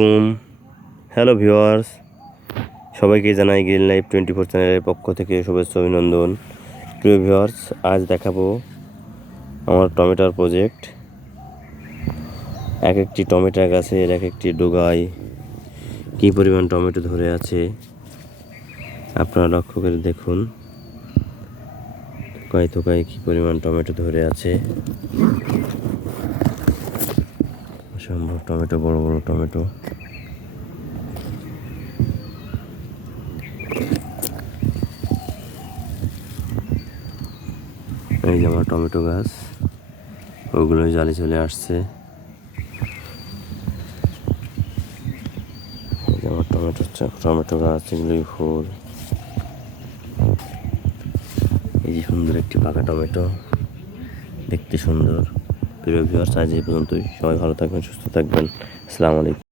আলাইকুম। Hello viewers, সবাইকে জানাই গ্রিন লাইফ 24 চ্যানেলের পক্ষ থেকে শুভেচ্ছা অভিনন্দন। প্রিয় ভিউয়ার্স, আজ দেখাবো আমার টমেটোর প্রজেক্ট। এক একটি টমেটো গাছের এক একটি ডোগায় কী পরিমাণ টমেটো ধরে আছে আপনারা লক্ষ্য করে দেখুন। থোকায় কী পরিমাণ টমেটো ধরে আছে। অসম্ভব টমেটো, বড় বড় টমেটো। এই যে আমার টমেটো গাছ, ওগুলো জালি চলে আসছে। এই যে আমার টমেটো গাছ, এগুলোই ফুল। এই যে সুন্দর একটি পাকা টমেটো, দেখতে সুন্দর। প্রিয় ভিউয়ার্স, আজ এই পর্যন্তই। সবাই ভালো থাকবেন, সুস্থ থাকবেন। আসসালামু আলাইকুম।